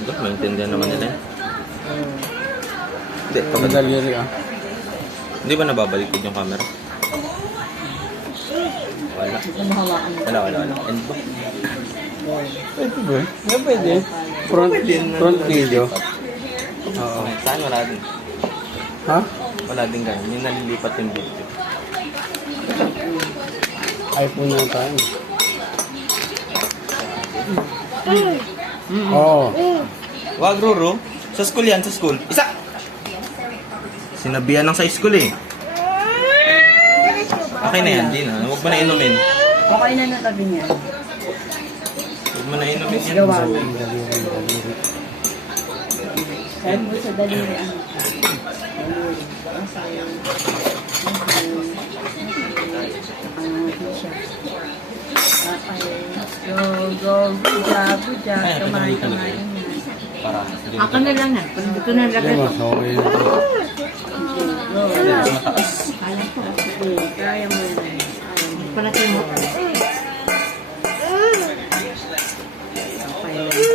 Ito, maintindihan naman nila. yan. Hindi, Ang kapag, daliri ah. hindi ba nababaliktad yung camera? Wala. Wala, wala, wala. End ba? Pwede ba? Yeah, pwede. Front, front video. Oo. Saan wala din? Ha? Wala din ganyan. Yung nalilipat yung video. iPhone na tayo. Oo. Wag, Roro. Sa school yan, sa school. Isa! Sinabihan lang sa school eh. Okay na yan, di na. Huwag mo na inumin. Okay na natabi niya. Huwag mo na inumin yan. Gawa. Kahit mo sa daliri. Daliri. Ang t-shirt. Okay. Go, go. Kamay, pinamit kamay. talaga. Para. Ako na lang na. Pag dito na ko. mas okay na. Go. Mataas. Kaya ko. Mo yan. Palaki mo.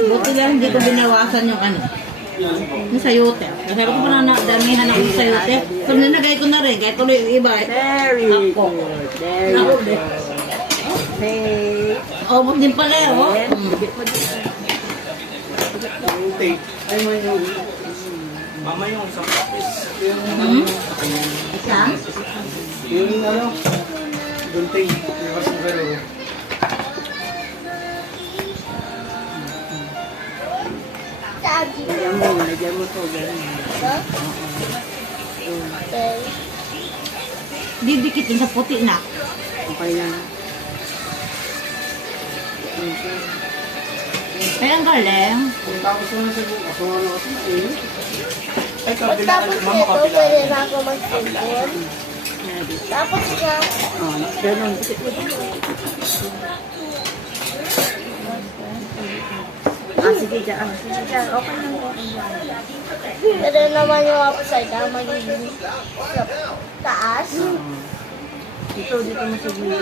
Buti lang hindi ko binawasan yung ano. Yung sayote. Kasi ko pa na damihan ako sayote. So ninagay ko na rin. Kahit tuloy yung iba. Very Ako. good. Very Ako good. Hey. Oh, mag din pala eh. Oh. Dito. Ay yung Mama yung isang kapis. Hmm? isang? Yung ano, gunting. Yung mas magaro. Lagyan mo, lagyan mo to. ganun. Didikitin sa puti na. Okay lang. Ay, ang galing. Tapos na sa buka. Kung ano kasi mainit. Ay, kabila. Tapos Mama, nito, kabila. pwede na ako mag-cellphone. Tapos nga, Oh, ganun. Mo. Ah, sige dyan. Ah, sige dyan. Okay lang po. pwede naman yung upside down, magiging sa taas. Dito, dito mo sa gilid.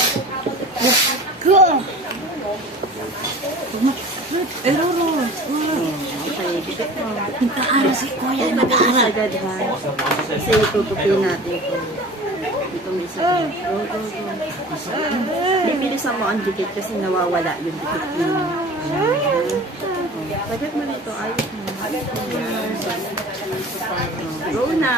Eh, mo. Nagkaaral si Kuya. Nag-aaral. agad ha. Kasi tutupin natin ito. Dito may isa. Go, go, go. Bibilisan mo ang dikit kasi nawawala yung dikit mo. Pagkat mo nito, ayos mo. Ayos mo. Go na.